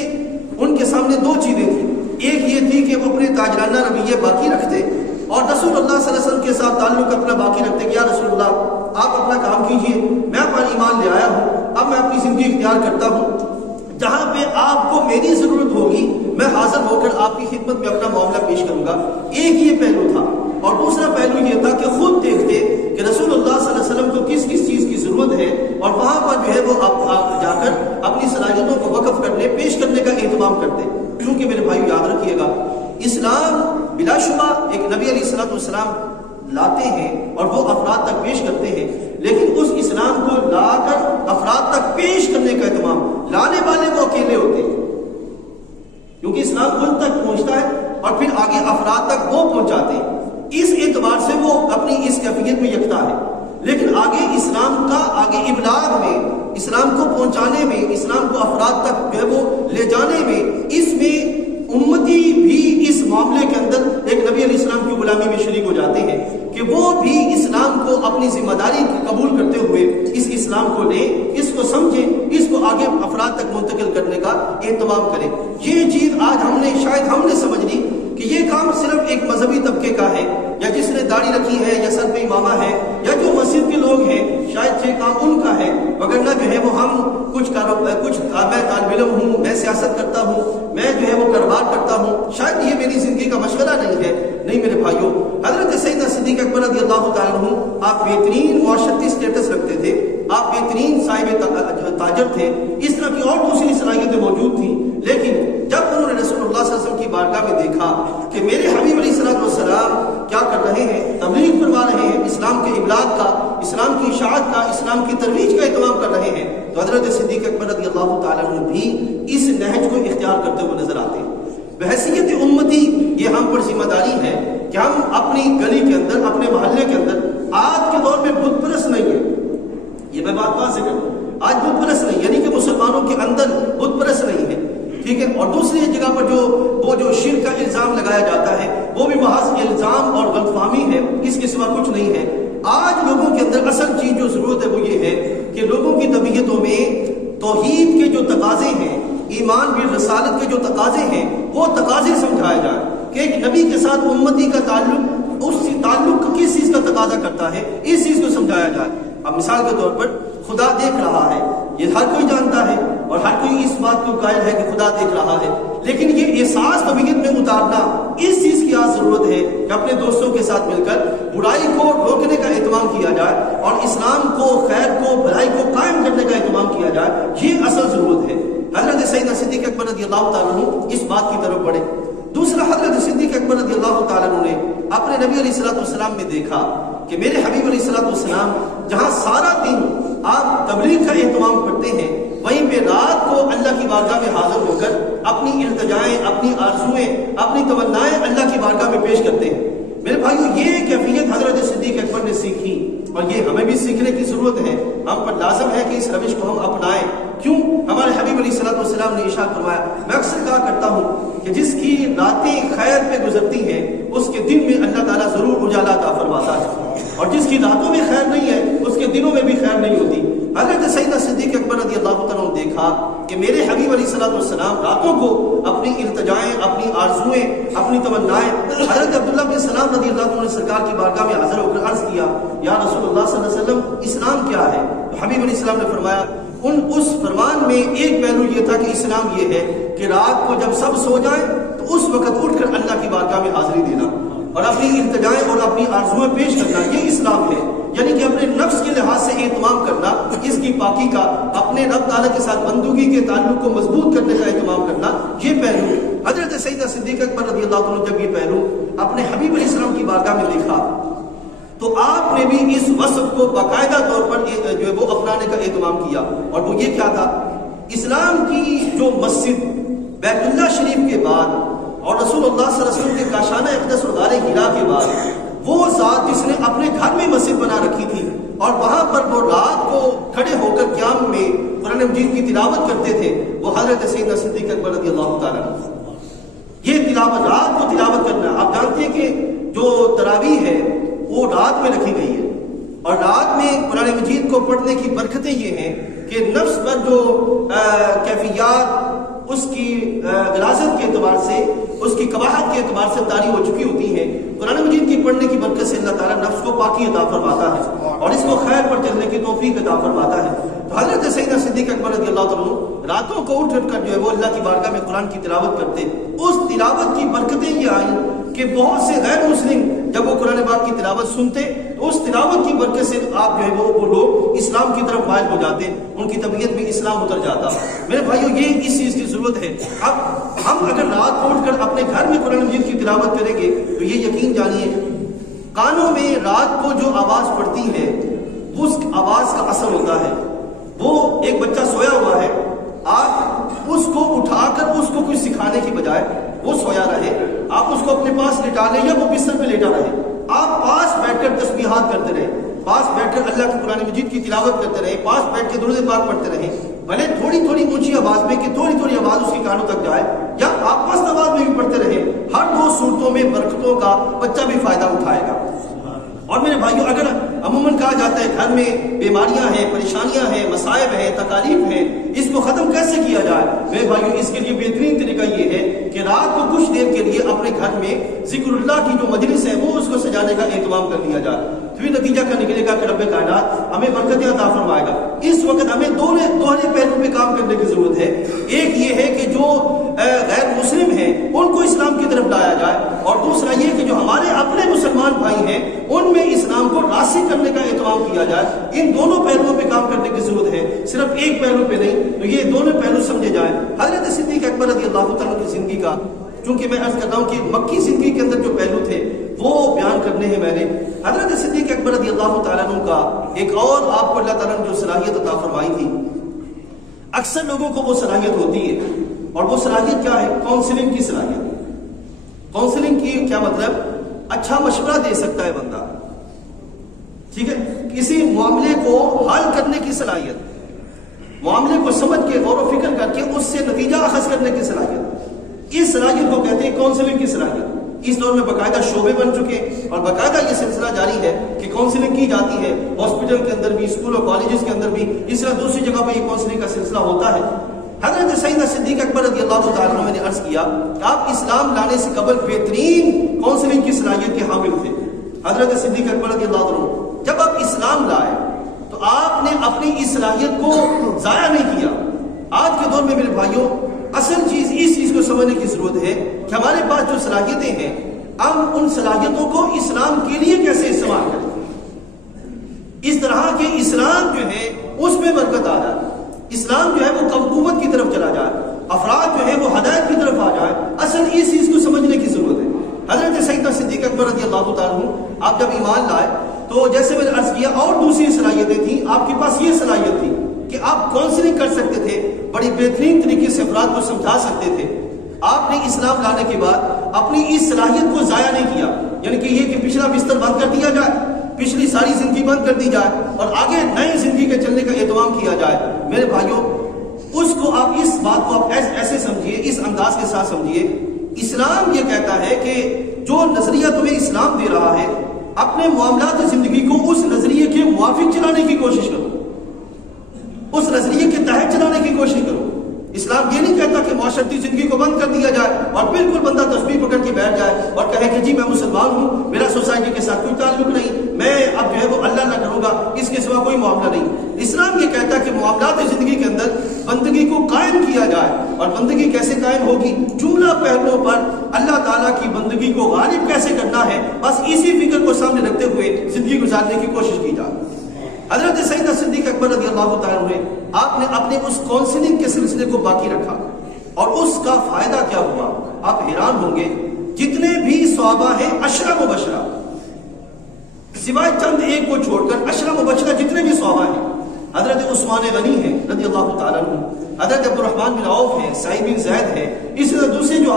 ان کے سامنے دو چیزیں تھیں۔ ایک یہ تھی کہ وہ اپنے تاجرانہ رویے باقی رکھتے اور رسول اللہ صلی اللہ علیہ وسلم کے ساتھ تعلق اپنا باقی رکھتے کہ یا رسول اللہ آپ اپنا کام کیجئے، میں اپنا ایمان لے آیا ہوں، اب میں اپنی زندگی اختیار کرتا ہوں، جہاں پہ آپ کو میری ضرورت ہوگی میں حاضر ہو کر آپ کی خدمت میں اپنا معاملہ پیش کروں گا۔ ایک یہ پہلو تھا، اور دوسرا پہلو یہ تھا کہ خود دیکھتے کہ رسول اللہ صلی اللہ علیہ وسلم کو کس کس چیز کی ضرورت ہے، اور وہاں پر جو ہے وہ آپ جا کر اپنی صلاحیتوں کو وقف کرنے، پیش کرنے کا اہتمام کرتے۔ کیونکہ میرے بھائیو یاد رکھیے گا، اسلام بلا شبہ ایک نبی علیہ الصلوۃ والسلام لاتے ہیں اور وہ افراد تک پیش کرتے ہیں، لیکن اس اسلام کو لا کر افراد تک پیش کرنے کا اہتمام، لانے والے وہ اکیلے ہوتے ہیں، کیونکہ اسلام ان تک پہنچتا ہے اور پھر آگے افراد تک وہ پہنچاتے ہیں۔ اس اعتبار سے وہ اپنی اس کیفیت میں یکتا ہے، لیکن آگے اسلام کا آگے ابلاغ میں، اسلام کو پہنچانے میں، اسلام کو افراد تک جو ہے وہ لے جانے میں، اس میں امتی بھی اس معاملے کے اندر ایک نبی علیہ السلام کی غلامی میں شریک ہو جاتے ہیں کہ وہ بھی اسلام کو اپنی ذمہ داری قبول کرتے ہوئے اس اسلام کو لیں، اس کو سمجھیں، اس کو آگے افراد تک منتقل کرنے کا اہتمام کریں۔ یہ چیز آج شاید ہم نے سمجھ لی کہ یہ کام صرف ایک مذہبی طبقے کا ہے، یا جس نے داڑھی رکھی ہے، یا سر پہ امامہ ہے، یا جو مسجد کے لوگ ہیں، شاید یہ کام ان کا ہے، وگرنہ جو ہے وہ ہم کچھ میں طالب علم ہوں، میں سیاست کرتا ہوں، میں جو ہے وہ کاروبار کرتا ہوں، شاید یہ میری زندگی کا مشغلہ نہیں ہے۔ نہیں میرے بھائیوں، حضرت سیدنا صدیق اکبر رضی اللہ تعالیٰ عنہ آپ بہترین معاشرتی اسٹیٹس رکھتے تھے، آپ بہترین صاحب تاجر تھے، اس طرح کی اور دوسری صلاحیتیں موجود تھیں، لیکن جب انہوں نے رسول اللہ صلی اللہ علیہ وسلم کی بارگاہ میں دیکھا کہ میرے حبیب علیہ الصلوۃ والسلام کیا کر رہے ہیں، تبلیغ فرما رہے ہیں، اسلام کے ابلاغ کا، اسلام کی اشاعت کا، اسلام کی ترویج کا اہتمام کر رہے ہیں، تو حضرت صدیق اکبر رضی اللہ تعالیٰ عنہ بھی اس نہج کو اختیار کرتے ہوئے نظر آتے ہیں۔ بحیثیت امتی یہ ہم پر ذمہ داری ہے کہ ہم اپنی گلی کے اندر، اپنے محلے کے اندر، آج کے دور میں بت پرست نہیں ہے، یہ میں بات واضح کروں، آج بت پرست نہیں، یعنی کہ مسلمانوں کے اندر بت پرست نہیں ہے، ٹھیک ہے۔ اور دوسری جگہ پر جو شرک کا الزام لگایا جاتا ہے وہ بھی محض الزام اور غلط فہمی ہے، اس کے سوا کچھ نہیں ہے۔ آج لوگوں کے اندر اصل چیز جو ضرورت ہے وہ یہ ہے کہ لوگوں کی طبیعتوں میں توحید کے جو تقاضے ہیں، ایمان بالرسالت کے جو تقاضے ہیں، وہ تقاضے سمجھائے جائیں کہ ایک نبی کے ساتھ امتی کا تعلق، اس تعلق کس چیز کا تقاضا کرتا ہے، اس چیز کو سمجھایا جائے۔ اب مثال کے طور پر خدا دیکھ رہا ہے، یہ ہر کوئی جانتا ہے اور ہر کوئی اس بات کو قائل ہے کہ خدا دیکھ رہا ہے، لیکن یہ احساس طبیعت میں اتارنا، اس چیز کی آج ضرورت ہے کہ اپنے دوستوں کے ساتھ مل کر برائی کو روکنے کا اہتمام کیا جائے اور اسلام کو، خیر کو، بھلائی کو قائم کرنے کا اہتمام کیا جائے، یہ اصل ضرورت ہے۔ حضرت سیدنا صدیق اکبر رضی اللہ تعالیٰ عنہ اس بات کی طرف بڑھے۔ دوسرا، حضرت صدیق اکبر رضی اللہ تعالیٰ عنہ نے اپنے نبی علیہ الصلوۃ والسلام میں دیکھا کہ میرے حبیب علیہ الصلوۃ والسلام جہاں سارا دن آپ تبلیغ کا اہتمام کرتے ہیں، وہیں پہ رات کو اللہ کی بارگاہ میں حاضر ہو کر اپنی التجائیں، اپنی آرزوئیں، اپنی تمنائیں اللہ کی بارگاہ میں پیش کرتے ہیں۔ میرے بھائیو، یہ کیفیت حضرت صدیق اکبر نے سیکھی اور یہ ہمیں بھی سیکھنے کی ضرورت ہے۔ ہم پر لازم ہے کہ اس روش کو ہم اپنائیں۔ کیوں؟ ہمارے حبیب علیہ الصلوۃ والسلام نے ارشاد فرمایا، میں اکثر کہا کرتا ہوں کہ جس کی راتیں خیر پہ گزرتی ہیں اس کے دن میں اللہ تعالیٰ ضرور اجالا عطا فرماتا ہے، اور جس کی راتوں میں خیر نہیں ہے اس کے دنوں میں بھی خیر نہیں ہوتی۔ حضرت سیدنا صدیق اکبر رضی اللہ تعالیٰ نے دیکھا کہ میرے حبیب علیہ الصلوۃ والسلام راتوں کو اپنی التجائیں، اپنی آرزوئیں، اپنی تمنائیں، حضرت عبداللہ بن سلام رضی اللہ عنہ نے سرکار کی بارگاہ میں حاضر ہو کر عرض کیا، یا رسول اللہ صلی اللہ علیہ وسلم، اسلام کیا ہے؟ تو حبیب علیہ السلام نے فرمایا، اس فرمان میں ایک پہلو یہ تھا کہ اسلام یہ ہے کہ رات کو جب سب سو جائیں تو اس وقت اٹھ کر اللہ کی بارگاہ میں حاضری دینا اور اپنی التجائیں اور اپنی آرزویں پیش کرنا، یہ اسلام ہے۔ یعنی کہ اپنے نفس کے لحاظ سے اہتمام کرنا، اس کی پاکی کا، اپنے رب تعالیٰ کے ساتھ بندگی کے تعلق کو مضبوط کرنے کا اہتمام کرنا، یہ پہلو۔ حضرت سیدنا صدیق اکبر رضی اللہ عنہ جب یہ پہلو اپنے حبیب علیہ السلام کی بارگاہ میں دیکھا تو آپ نے بھی اس وصف کو باقاعدہ طور پر جو ہے وہ اپنانے کا اہتمام کیا، اور وہ یہ کیا تھا؟ اسلام کی جو مسجد بیت اللہ شریف کے بعد اور رسول اللہ صلی اللہ علیہ وسلم کے کاشانہ اقدس اور غار حرا کے بعد وہ ذات جس نے اپنے گھر میں مسجد بنا رکھی تھی اور وہاں پر وہ رات کو کھڑے ہو کر قیام میں قرآن مجید کی تلاوت کرتے تھے، وہ حضرت سیدنا صدیق اکبر رضی اللہ تعالیٰ عنہ۔ یہ تلاوت، رات کو تلاوت کرنا، آپ جانتے ہیں کہ جو تراویح ہے وہ رات میں رکھی گئی ہے، اور رات میں قرآن مجید کو پڑھنے کی برکتیں یہ ہیں کہ نفس پر جو کیفیات اس کی غلاظت کے اعتبار سے، اس کی قباحت کے اعتبار سے طاری ہو چکی ہوتی ہیں، قرآن مجید کی پڑھنے کی برکت سے اللہ تعالیٰ نفس کو پاکی عطا فرماتا ہے اور اس کو خیر پر چلنے کی توفیق عطا فرماتا ہے۔ تو حضرت سیدنا صدیق اکبر رضی اللہ عنہ راتوں کو اٹھ کر جو ہے وہ اللہ کی بارگاہ میں قرآن کی تلاوت کرتے۔ اس تلاوت کی برکتیں یہ آئیں کہ بہت سے غیر مسلم جب وہ قرآن پاک کی تلاوت سنتے تو اس تلاوت کی برکت سے آپ جو ہے وہ لوگ اسلام کی طرف مائل ہو جاتے، ان کی طبیعت میں اسلام اتر جاتا۔ میرے بھائیو، یہ اس چیز کی ضرورت ہے۔ اب ہم اگر رات کو اٹھ کر اپنے گھر میں قرآن مجید کی تلاوت کریں گے تو یہ یقین جانیے کانوں میں رات کو جو آواز پڑتی ہے اس آواز کا اثر ہوتا ہے۔ وہ ایک بچہ سویا ہوا ہے، آپ اس کو اٹھا کر اس کو کچھ سکھانے کی بجائے وہ سویا رہے، آپ اس کو اپنے پاس لٹا لیں یا وہ بستر پہ لیٹا رہے، آپ پاس بیٹھ کر تسبیحات کرتے رہے، پاس بیٹھ کر اللہ کی قرآن مجید کی تلاوت کرتے رہے، پاس بیٹھ کے درود پاک پڑھتے رہے، بھلے تھوڑی تھوڑی اونچی آواز میں کہ تھوڑی تھوڑی آواز اس کے کانوں تک جائے، یا آپ پست آواز میں بھی پڑھتے رہے، ہر دو صورتوں میں برکتوں کا بچہ بھی فائدہ اٹھائے گا۔ اور میرے بھائیوں، اگر عموماً کہا جاتا ہے گھر میں بیماریاں ہیں، پریشانیاں ہیں، مصائب ہیں، تکالیف ہیں، اس کو ختم کیسے کیا جائے؟ میرے بھائیوں، اس کے لیے بہترین طریقہ یہ ہے کہ رات کو کچھ دیر کے لیے اپنے گھر میں ذکر اللہ کی جو مجلس ہے وہ اس کو سجانے کا اہتمام کر لیا جائے، پھر نتیجہ کا نکلے گا کہ رب کائنات ہمیں برکتیں عطا فرمائے گا۔ اس وقت ہمیں دوہرے پہلو پہ کام کرنے کی ضرورت ہے۔ ایک یہ ہے کہ جو غیر مسلم ہیں ان کو اسلام کی طرف لایا جائے، اور دوسرا یہ کہ جو ہمارے اپنے مسلمان بھائی ہیں ان میں اسلام کو راسخ کرنے کا اہتمام کیا جائے۔ ان دونوں پہلوؤں پہ کام کرنے کی ضرورت ہے، صرف ایک پہلو پہ نہیں، تو یہ دونوں پہلو سمجھے جائیں۔ حضرت صدیق اکبر رضی اللہ تعالیٰ کی زندگی کا، چونکہ میں عرض کرتا ہوں کہ مکی زندگی کے اندر جو پہلو تھے وہ بیان کرنے ہیں میں نے، حضرت صدیق اکبر رضی اللہ تعالیٰ عنہ کا ایک اور آپ کو اللہ تعالیٰ نے جو صلاحیت عطا فرمائی تھی، اکثر لوگوں کو وہ صلاحیت ہوتی ہے، اور وہ صلاحیت کیا ہے؟ کاؤنسلنگ کی صلاحیت۔ کاؤنسلنگ کی کیا مطلب؟ اچھا مشورہ دے سکتا ہے بندہ، ٹھیک ہے، کسی معاملے کو حل کرنے کی صلاحیت، معاملے کو سمجھ کے غور و فکر کر کے اس سے نتیجہ اخذ کرنے کی صلاحیت، اس صلاحیت کو کہتے ہیں کاؤنسلنگ کی صلاحیت۔ اس دور میں باقاعدہ شعبے بن چکے اور باقاعدہ یہ سلسلہ جاری ہے کہ کاؤنسلنگ کی جاتی ہے، ہاسپٹل کے اندر بھی، اسکول اور کالجز کے اندر بھی، اس طرح دوسری جگہ پہ یہ کاؤنسلنگ کا سلسلہ ہوتا ہے۔ حضرت سیدنا صدیق اکبر رضی اللہ تعالیٰ عنہ نے عرض کیا کہ آپ اسلام لانے سے قبل بہترین کاؤنسلنگ کی صلاحیت کے حامل تھے۔ حضرت صدیق اکبر رضی اللہ عنہ جب آپ اسلام لائے تو آپ نے اپنی اس صلاحیت کو ضائع نہیں کیا۔ آج کے دور میں میرے بھائیوں، اصل چیز اس چیز کو سمجھنے کی ضرورت ہے کہ ہمارے پاس جو صلاحیتیں ہیں ہم ان صلاحیتوں کو اسلام کے لیے کیسے استعمال کریں، اس طرح کے اسلام جو ہے اس میں برکت آ جائے، اسلام جو ہے وہ قوت کی طرف چلا جائے، افراد جو ہے وہ ہدایت کی طرف آ جائے۔ اصل اس چیز کو سمجھنے کی ضرورت ہے۔ حضرت سیدنا صدیق اکبر رضی اللہ تعالیٰ عنہ آپ جب ایمان لائے تو جیسے میں نے عرض کیا اور دوسری صلاحیتیں تھیں، آپ کے پاس یہ صلاحیت تھی کہ آپ کاؤنسلنگ کر سکتے تھے، بڑی بہترین طریقے سے افراد کو سمجھا سکتے تھے۔ آپ نے اسلام لانے کے بعد اپنی اس صلاحیت کو ضائع نہیں کیا، یعنی کہ یہ کہ پچھلا بستر بند کر دیا جائے، پچھلی ساری زندگی بند کر دی جائے اور آگے نئی زندگی کے چلنے کا اہتمام کیا جائے۔ میرے بھائیوں، اس کو آپ اس بات کو آپ ایسے سمجھیے، اس انداز کے ساتھ سمجھیے، اسلام یہ کہتا ہے کہ جو نظریہ تمہیں اسلام دے رہا ہے، اپنے معاملات زندگی کو اس نظریے کے موافق چلانے کی کوشش کرو، اس نظریے کے تحت چلانے کی کوشش کرو۔ اسلام یہ نہیں کہتا کہ معاشرتی زندگی کو بند کر دیا جائے اور بالکل بندہ تسبیح پکڑ کے بیٹھ جائے اور کہے کہ جی میں مسلمان ہوں، میرا سوسائٹی کے ساتھ کوئی تعلق نہیں، میں اب جو ہے وہ اللہ نہ کروں گا، اس کے سوا کوئی معاملہ نہیں۔ اسلام یہ کہتا ہے کہ معاملات زندگی کے اندر بندگی کو قائم کیا جائے، اور بندگی کیسے قائم ہوگی؟ جملہ پہلوؤں پر اللہ تعالیٰ کی بندگی کو غالب کیسے کرنا ہے، بس اسی فکر کو سامنے رکھتے ہوئے زندگی گزارنے کی کوشش کی جائے۔ حضرت سیدنا صدیق اکبر رضی اللہ تعالیٰ عنہ آپ نے اپنے اس کاؤنسلنگ کے سلسلے کو باقی رکھا، اور اس کا فائدہ کیا ہوا آپ حیران ہوں گے۔ جتنے بھی صحابہ ہیں عشرہ مبشرہ، سوائے چند ایک کو چھوڑ کر عشرہ مبشرہ جتنے بھی صحابہ ہیں، حضرت عثمان غنی ہیں رضی اللہ تعالیٰ عنہ، حضرت عبد الرحمن بن عوف ہیں، سعید بن زید ہیں، اس طرح دوسرے جو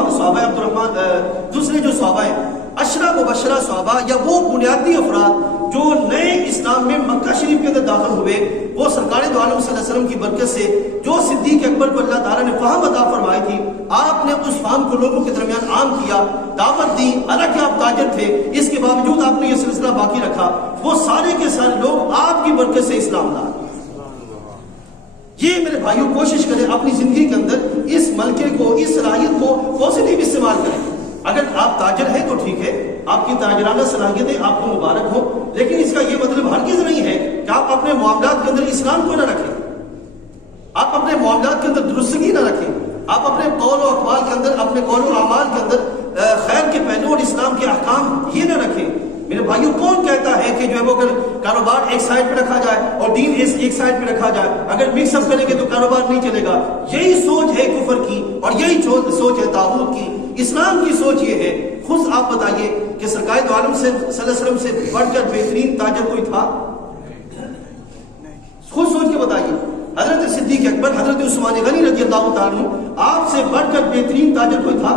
صحابہ ہیں، عشرہ مبشرہ صحابہ یا وہ بنیادی افراد جو نئے اسلام میں مکہ شریف کے اندر داخل ہوئے، وہ سرکار دو عالم صلی اللہ علیہ وسلم کی برکت سے جو صدیق اکبر کو اللہ تعالیٰ نے فہم عطا فرمائی تھی، آپ نے اس فہم کو لوگوں کے درمیان عام کیا، دعوت دی۔ حالانکہ آپ تاجر تھے، اس کے باوجود آپ نے یہ سلسلہ باقی رکھا، وہ سارے کے سارے لوگ آپ کی برکت سے اسلام لائے۔ یہ میرے بھائیوں کوشش کریں اپنی زندگی کے اندر اس ملکے کو، اس صلاحیت کو پازیٹیو استعمال کریں۔ اگر آپ تاجر ہیں تو ٹھیک ہے، آپ کی تاجرانہ صلاحیتیں آپ کو مبارک ہو، لیکن اس کا یہ مطلب ہرگز نہیں ہے کہ آپ اپنے معاملات کے اندر اسلام کو نہ رکھیں، آپ اپنے معاملات کے اندر درستگی نہ رکھیں، آپ اپنے قول و اقوال کے اندر، اپنے قول و اعمال کے اندر خیر کے پہلو اور اسلام کے احکام یہ نہ رکھیں۔ میرے بھائیوں، کون کہتا ہے کہ جو ہے وہ اگر کاروبار ایک سائڈ پہ رکھا جائے اور دین ایک سائڈ پہ رکھا جائے، اگر مکس اپ کریں گے تو کاروبار نہیں چلے گا؟ یہی سوچ ہے کفر کی اور یہی سوچ ہے طاغوت کی۔ اسلام کی سوچ یہ ہے، خود آپ بتائیے کہ سرکار دو عالم صلی اللہ علیہ وسلم سے بڑھ کر بہترین تاجر کوئی تھا؟ خود سوچ کے بتائیے۔ حضرت صدیق اکبر، حضرت عثمان غنی رضی اللہ تعالیٰ عنہ، آپ سے بڑھ کر بہترین تاجر کوئی تھا؟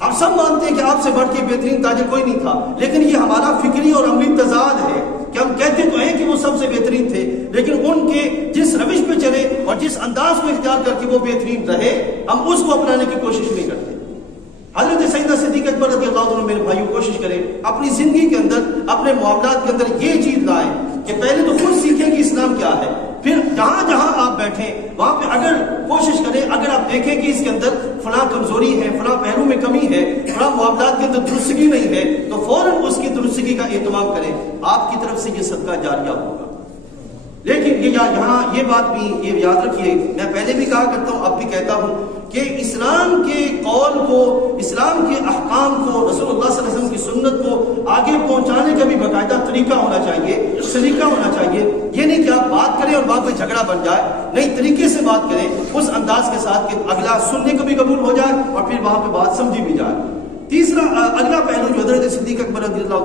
ہم سب مانتے ہیں کہ آپ سے بڑھ کے بہترین تاجر کوئی نہیں تھا، لیکن یہ ہمارا فکری اور عملی تضاد ہے کہ ہم کہتے تو ہیں کہ وہ سب سے بہترین تھے، لیکن ان کے جس روش پہ چلے اور جس انداز کو اختیار کر کے وہ بہترین رہے، ہم اس کو اپنانے کی کوشش نہیں کرتے۔ حضرت سیدنا صدیق اکبر رضی اللہ عنہ میرے بھائیوں کوشش کریں اپنی زندگی کے اندر، اپنے معاملات کے اندر یہ چیز لائیں کہ پہلے تو خود سیکھیں کہ اسلام کیا ہے، پھر جہاں جہاں آپ بیٹھیں وہاں پہ اگر کوشش کریں، اگر آپ دیکھیں کہ اس کے اندر فلاں کمزوری ہے، فلاں پہلو میں کمی ہے، فلاں معاملات کے اندر درستگی نہیں ہے، تو فوراً اس کی درستگی کا اہتمام کریں، آپ کی طرف سے یہ صدقہ جاریہ ہوگا۔ لیکن یہاں یہ بات بھی یہ یاد رکھیے، میں پہلے بھی کہا کرتا ہوں، اب بھی کہتا ہوں کہ اسلام کے قول کو، اسلام کے احکام کو، رسول اللہ صلی اللہ علیہ وسلم کی سنت کو آگے پہنچانے کا بھی باقاعدہ طریقہ ہونا چاہیے، سلیقہ ہونا چاہیے۔ یہ نہیں کہ آپ بات کریں اور وہاں پہ جھگڑا بن جائے، نہیں، طریقے سے بات کریں اس انداز کے ساتھ کہ اگلا سننے کو بھی قبول ہو جائے اور پھر وہاں پہ بات سمجھی بھی جائے۔ تیسرا اگلا پہلو جو حضرت صدیق اکبر رضی اللہ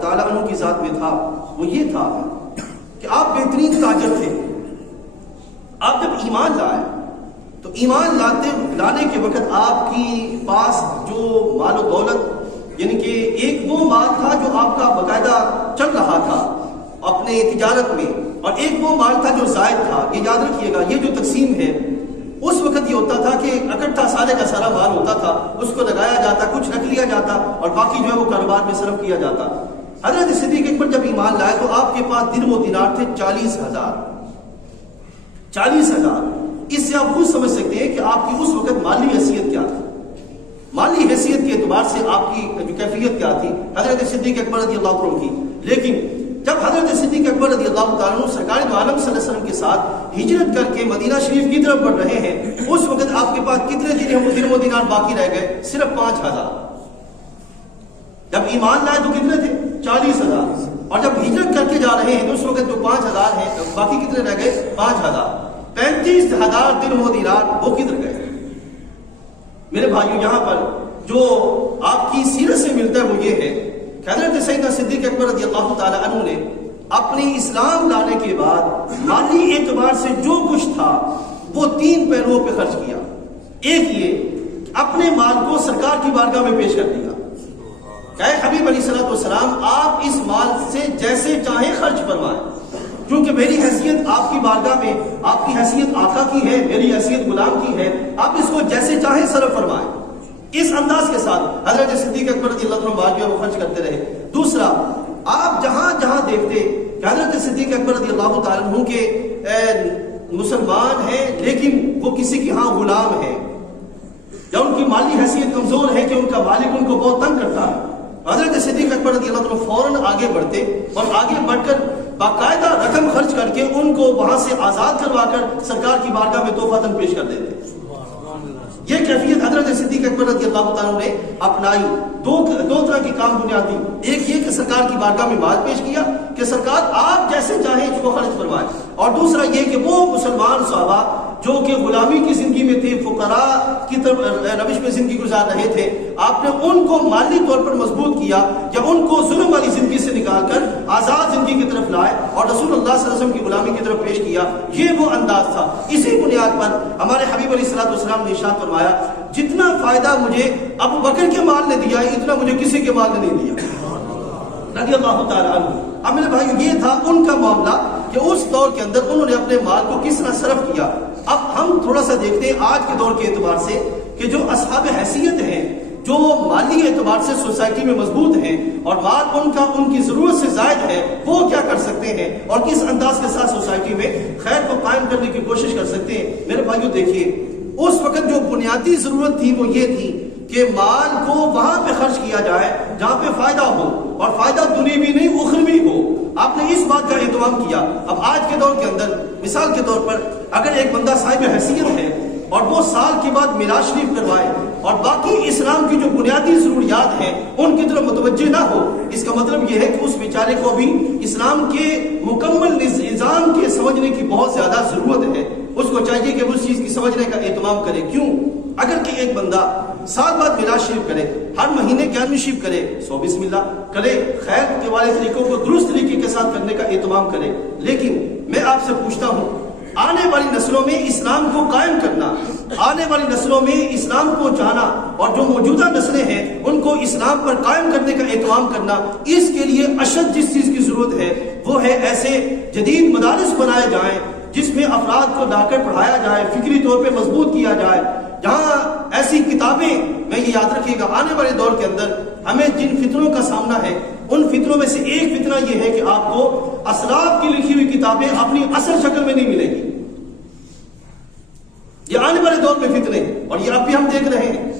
تعالیٰ عنہ کی ذات میں تھا، وہ یہ تھا کہ آپ بہترین تاجر تھے۔ آپ جب ایمان لائے تو ایمان لانے کے وقت آپ کی پاس جو مال و دولت، یعنی کہ ایک وہ مال تھا جو آپ کا باقاعدہ چل رہا تھا اپنے تجارت میں، اور ایک وہ مال تھا جو زائد تھا۔ یہ یاد رکھیے گا، یہ جو تقسیم ہے اس وقت یہ ہوتا تھا کہ اکٹھا سارے کا سارا مال ہوتا تھا، اس کو لگایا جاتا، کچھ رکھ لیا جاتا اور باقی جو ہے وہ کاروبار میں صرف کیا جاتا۔ حضرت صدیق اکبر جب ایمان لائے تو آپ کے پاس درہم و دینار تھے 40,000۔ 40,000، اس سے آپ خود سمجھ سکتے ہیں کہ آپ کی اس وقت مالی حیثیت کیا تھی، مالی حیثیت کے اعتبار سے آپ کی جو کیفیت کیا تھی حضرت صدیق اکبر رضی اللہ عنہ کی۔ لیکن جب حضرت صدیق اکبر رضی اللہ تعالیٰ عنہ سرکار دو عالم صلی اللہ علیہ وسلم کے ساتھ ہجرت کر کے مدینہ شریف کی طرف بڑھ رہے ہیں، اس وقت آپ کے پاس کتنے درہم و دینار باقی رہ گئے؟ صرف 5,000۔ جب ایمان لائے تو کتنے تھے؟ 40,000۔ اور جب ہجرت کر کے جا رہے ہیں تو اس وقت جو 5,000 ہیں، باقی کتنے رہ گئے؟ 5,000۔ 35,000 درہم و دینار وہ کدھر گئے؟ میرے بھائیوں، یہاں پر جو آپ کی سیرت سے یہ ہے کہ حضرت سیدنا صدیق اکبر رضی اللہ تعالی عنہ نے اپنے اسلام لانے کے بعد مالی اعتبار سے جو کچھ تھا وہ 3 پہلوؤں پہ خرچ کیا. ایک یہ اپنے مال کو سرکار کی بارگاہ میں پیش کر دیا کہ اے حبیب علیہ الصلوۃ والسلام آپ اس مال سے جیسے چاہیں خرچ فرمائیں، کیونکہ میری حیثیت آپ کی بارگاہ میں، آپ کی حیثیت آقا کی ہے، میری حیثیت غلام کی ہے، آپ اس کو جیسے چاہیں صرف فرمائیں. اس انداز کے ساتھ حضرت صدیق اکبر رضی اللہ عنہ مال وہ خرچ کرتے رہے. دوسرا، آپ جہاں جہاں دیکھتے کہ حضرت صدیق اکبر رضی اللہ تعالیٰ عنہ کے مسلمان ہیں لیکن وہ کسی کے ہاں غلام ہیں، یا ان کی مالی حیثیت کمزور ہے کہ ان کا مالک ان کو بہت تنگ کرتا ہے، حضرت صدیق اکبر رضی اللہ عنہ فوراً آگے بڑھتے اور آگے بڑھ کر باقاعدہ رقم خرچ کر کے ان کو وہاں سے آزاد کروا کر سرکار کی بارگاہ میں تحفۃً پیش کر دیتے. یہ کیفیت حضرت صدیق اکبر رضی اللہ تعالیٰ نے اپنائی. دو طرح کی کام بنیاد دی. ایک یہ کہ سرکار کی بارگاہ میں مال پیش کیا کہ سرکار آپ جیسے چاہیں اس کو خرچ فرمائیں، اور دوسرا یہ کہ وہ مسلمان صحابہ جو کہ غلامی کی زندگی میں تھے، فقراء کی روش میں زندگی گزار رہے تھے، آپ نے ان کو مالی طور پر مضبوط کیا یا ان کو ظلم والی زندگی سے نکال کر آزاد زندگی کی طرف لائے اور رسول اللہ صلی اللہ علیہ وسلم کی غلامی کی طرف پیش کیا. یہ وہ انداز تھا. اسی بنیاد پر ہمارے حبیب علیہ الصلوۃ والسلام نے ارشاد فرمایا جتنا فائدہ مجھے ابو بکر کے مال نے دیا ہے اتنا مجھے کسی کے مال نے نہیں دیا رضی اللہ تعالیٰ عنہ. اب میرے بھائی یہ تھا ان کا معاملہ کہ اس دور کے اندر انہوں نے اپنے مال کو کس طرح صرف کیا. اب ہم تھوڑا سا دیکھتے ہیں آج کے دور کے اعتبار سے کہ جو اصحاب حیثیت ہیں، جو مالی اعتبار سے سوسائٹی میں مضبوط ہیں اور مال ان کی ضرورت سے زائد ہے، وہ کیا کر سکتے ہیں اور کس انداز کے ساتھ سوسائٹی میں خیر کو قائم کرنے کی کوشش کر سکتے ہیں. میرے بھائیو دیکھیے اس وقت جو بنیادی ضرورت تھی وہ یہ تھی کہ مال کو وہاں پہ خرچ کیا جائے جہاں پہ فائدہ ہو، اور فائدہ دنیوی نہیں اخروی ہو. آپ نے اس بات کا اہتمام کیا. اب آج کے دور کے اندر مثال کے طور پر اگر ایک بندہ صاحب حیثیت ہے اور وہ سال کے بعد میراث شریف کروائے اور باقی اسلام کی جو بنیادی ضروریات ہیں ان کی طرف متوجہ نہ ہو، اس کا مطلب یہ ہے کہ اس بیچارے کو بھی اسلام کے مکمل نظام کے سمجھنے کی بہت زیادہ ضرورت ہے. اس کو چاہیے کہ وہ اس چیز کی سمجھنے کا اہتمام کرے. کیوں؟ اگر کہ ایک بندہ سال بعد میراث شریف کرے، ہر مہینے 11ویں شریف کرے، 100 بسم اللہ کرے، خیر کے والے طریقوں کو درست طریقے کے ساتھ کرنے کا اہتمام کرے، لیکن میں آپ سے پوچھتا ہوں آنے والی نسلوں میں اسلام کو قائم کرنا، آنے والی نسلوں میں اسلام کو جانا اور جو موجودہ نسلیں ہیں ان کو اسلام پر قائم کرنے کا اہتمام کرنا، اس کے لیے اشد جس چیز کی ضرورت ہے وہ ہے ایسے جدید مدارس بنائے جائیں جس میں افراد کو لا کر پڑھایا جائے، فکری طور پہ مضبوط کیا جائے، جہاں ایسی کتابیں، میں یہ یاد رکھیے گا آنے والے دور کے اندر ہمیں جن فتنوں کا سامنا ہے ان فتنوں میں سے ایک فتنہ یہ ہے کہ آپ کو اسلاف کی لکھی ہوئی کتابیں اپنی اصل شکل میں نہیں ملیں گی. یہ آنے والے دور میں فتنے اور یہ اب بھی ہم دیکھ رہے ہیں.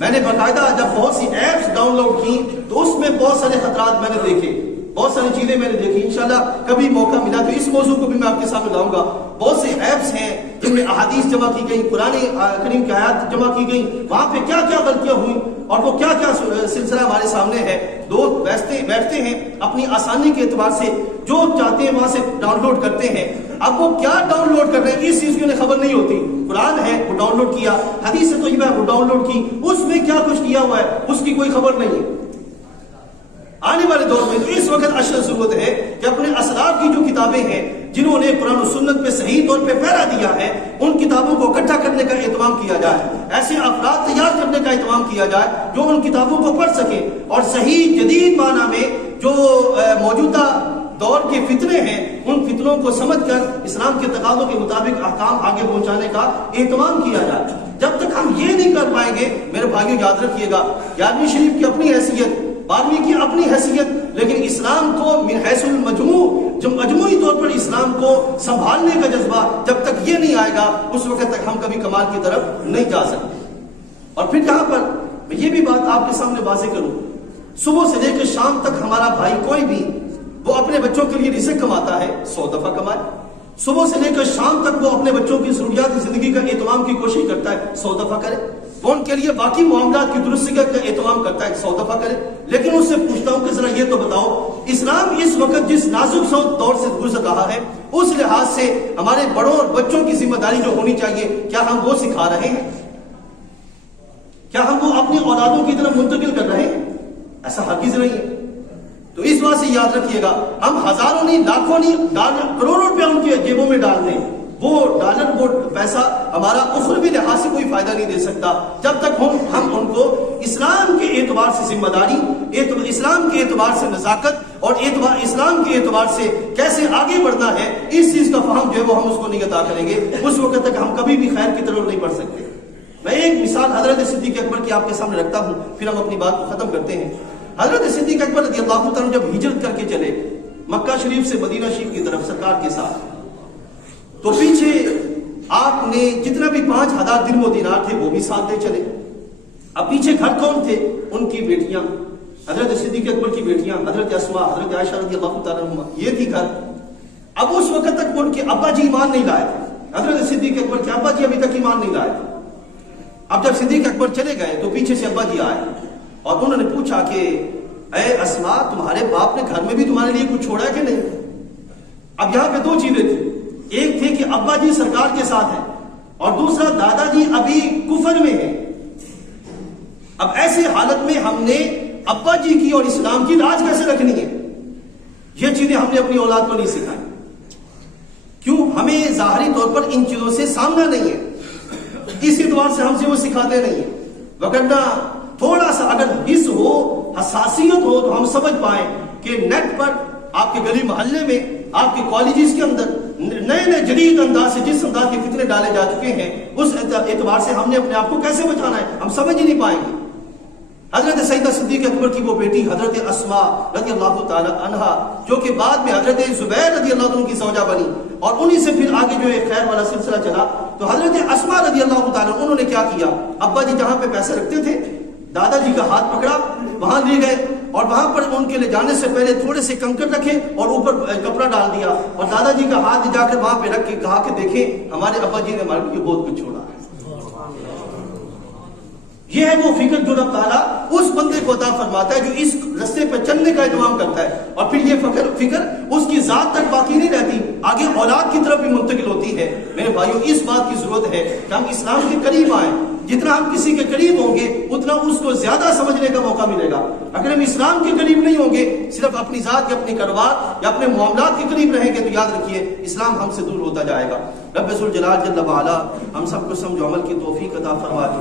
میں نے باقاعدہ جب بہت سی ایپس ڈاؤن لوڈ کی تو اس میں بہت سارے خطرات میں نے دیکھے، بہت ساری چیزیں میں نے دیکھی. انشاءاللہ کبھی موقع ملا تو اس موضوع کو بھی میں آپ کے سامنے لاؤں گا. بہت سے ایپس ہیں جن میں احادیث جمع کی گئی، قرآن کریم کی آیات جمع کی گئی، وہاں پہ کیا کیا غلطیاں ہوئی اور وہ کیا کیا سلسلہ ہمارے سامنے ہے. لوگ بیٹھتے ہیں اپنی آسانی کے اعتبار سے جو چاہتے ہیں وہاں سے ڈاؤن لوڈ کرتے ہیں. اب وہ کیا ڈاؤن لوڈ کر رہے ہیں اس چیز کی انہیں خبر نہیں ہوتی. قرآن ہے وہ ڈاؤن لوڈ کیا، حدیث طیبہ ہے وہ ڈاؤن لوڈ کی، اس میں کیا کچھ کیا ہوا ہے اس کی کوئی خبر نہیں ہے. آنے والے دور میں تو اس وقت اشد ضرورت ہے کہ اپنے اسلاف کی جو کتابیں ہیں جنہوں نے قرآن و سنت پہ صحیح طور پہ پہرا دیا ہے ان کتابوں کو اکٹھا کرنے کا اہتمام کیا جائے، ایسے افراد تیار کرنے کا اہتمام کیا جائے جو ان کتابوں کو پڑھ سکے اور صحیح جدید معنی میں جو موجودہ دور کے فتنے ہیں ان فتنوں کو سمجھ کر اسلام کے تقاضوں کے مطابق احکام آگے پہنچانے کا اہتمام کیا جائے. جب تک ہم یہ نہیں کر پائیں گے میرے بھائیوں یاد رکھیے گا 11ویں شریف کی اپنی حیثیت، 12ویں کی اپنی حیثیت، لیکن اسلام کو من حیث المجموع جو مجموعی طور پر اسلام کو سنبھالنے کا جذبہ جب تک یہ نہیں آئے گا اس وقت تک ہم کبھی کمال کی طرف نہیں جا سکتے. اور پھر یہاں پر میں یہ بھی بات آپ کے سامنے واضح کروں، صبح سے لے کر شام تک ہمارا بھائی کوئی بھی وہ اپنے بچوں کے لیے رزق کماتا ہے 100 دفعہ کمائے، صبح سے لے کر شام تک وہ اپنے بچوں کی ضروریات زندگی کا اہتمام کی کوشش کرتا ہے 100 دفعہ کرے، وہ ان کے لیے باقی معاملات کی درستی کا اہتمام کرتا ہے 100 دفعہ کرے. لیکن اس سے پوچھتا ہوں کہ ذرا یہ تو بتاؤ اسلام اس وقت جس نازک دور سے گزر رہا ہے اس لحاظ سے ہمارے بڑوں اور بچوں کی ذمہ داری جو ہونی چاہیے کیا ہم وہ سکھا رہے ہیں؟ کیا ہم وہ اپنی اولادوں کی طرف منتقل کر رہے ہیں؟ ایسا ہرگز نہیں ہے. تو اس بات سے یاد رکھیے گا، ہم ہزاروں نہیں، لاکھوں نہیں، کروڑوں روپیہ ان کے جیبوں میں ڈال دیں، وہ ڈالر، وہ پیسہ ہمارا اخروی لحاظ سے کوئی فائدہ نہیں دے سکتا جب تک ہم ان کو اسلام کے اعتبار سے ذمہ داری، اسلام کے اعتبار سے نزاکت اور اسلام کے اعتبار سے کیسے آگے بڑھنا ہے، اس چیز کا فہم جو ہے وہ ہم اس کو نہیں عطا کریں گے، اس وقت تک ہم کبھی بھی خیر کی طرف نہیں بڑھ سکتے. میں ایک مثال حضرت صدیق اکبر کی آپ کے سامنے رکھتا ہوں، پھر ہم اپنی بات کو ختم کرتے ہیں. حضرت صدیق اکبر رضی اللہ تعالیٰ جب ہجرت کر کے چلے مکہ شریف سے مدینہ شریف کی طرف سرکار کے ساتھ، تو پیچھے آپ نے جتنا بھی 5000 درہم و دینار تھے وہ بھی ساتھ لے چلے. اب پیچھے گھر کون تھے؟ ان کی بیٹیاں، حضرت صدیق اکبر کی بیٹیاں، حضرت اسماء، حضرت عائشہ رضی اللہ تعالیٰ عنہا، یہ تھی گھر. اب اس وقت تک ان کے ابا جی ایمان نہیں لائے تھے، حضرت صدیق اکبر کے ابا جی ابھی تک ایمان نہیں لائے تھے. اب جب صدیق اکبر چلے گئے تو پیچھے سے ابا جی آئے اور انہوں نے پوچھا کہ اے اسماء، تمہارے باپ نے گھر میں بھی تمہارے لیے کچھ چھوڑا ہے کہ نہیں؟ اب یہاں پہ 2 چیزیں تھیں، ایک تھی کہ ابا جی سرکار کے ساتھ ہیں اور دوسرا دادا جی ابھی کفر میں ہیں. اب ایسے حالت میں ہم نے ابا جی کی اور اسلام کی لاج کیسے رکھنی ہے؟ یہ چیزیں ہم نے اپنی اولاد کو نہیں سکھائی. کیوں؟ ہمیں ظاہری طور پر ان چیزوں سے سامنا نہیں ہے، اس اعتبار سے ہم سے وہ سکھاتے نہیں ہیں. وگرنہ تھوڑا سا اگر حس ہو، حساسیت ہو تو ہم سمجھ پائیں کہ نیٹ پر آپ کے گلی محلے میں، آپ کے کالجز کے اندر نئے نئے جدید انداز سے جس انداز کے فتنے ڈالے جا چکے ہیں، اس اعتبار سے ہم نے اپنے آپ کو کیسے بچانا ہے ہم سمجھ ہی نہیں پائیں گے. حضرت سیدہ صدیق اکبر کی وہ بیٹی حضرت اسماء رضی اللہ تعالی عنہا، جو کہ بعد میں حضرت زبیر رضی اللہ عنہ کی زوجہ بنی اور انہی سے پھر آگے جو ایک خیر والا سلسلہ چلا، تو حضرت اسماء رضی اللہ تعالی انہوں نے کیا کیا، ابا جی جہاں پہ پیسے رکھتے تھے دادا جی کا ہاتھ پکڑا، وہاں لے گئے اور وہاں پر ان کے لے جانے سے پہلے تھوڑے سے کنکر رکھے اور اوپر کپڑا ڈال دیا اور دادا جی کا ہاتھ جا کر وہاں پہ رکھ کے کہا کہ دیکھیں ہمارے ابا جی نے ہمارے لیے بہت کچھ چھوڑا ہے. یہ ہے وہ فکر جو رب تعالیٰ اس بندے کو عطا فرماتا ہے جو اس رستے پر چلنے کا اہتمام کرتا ہے، اور پھر یہ فکر اس کی ذات تک باقی نہیں رہتی، آگے اولاد کی طرف بھی منتقل ہوتی ہے. میرے بھائیوں، اس بات کی ضرورت ہے کہ ہم اسلام کے قریب آئیں. جتنا ہم کسی کے قریب ہوں گے اتنا اس کو زیادہ سمجھنے کا موقع ملے گا. اگر ہم اسلام کے قریب نہیں ہوں گے، صرف اپنی ذات کے اپنے کاروبار یا اپنے معاملات کے قریب رہیں گے، تو یاد رکھیے اسلام ہم سے دور ہوتا جائے گا. رب ذوالجلال جل وعلا ہم سب کو سمجھ و عمل کی توفیق عطا فرما دے.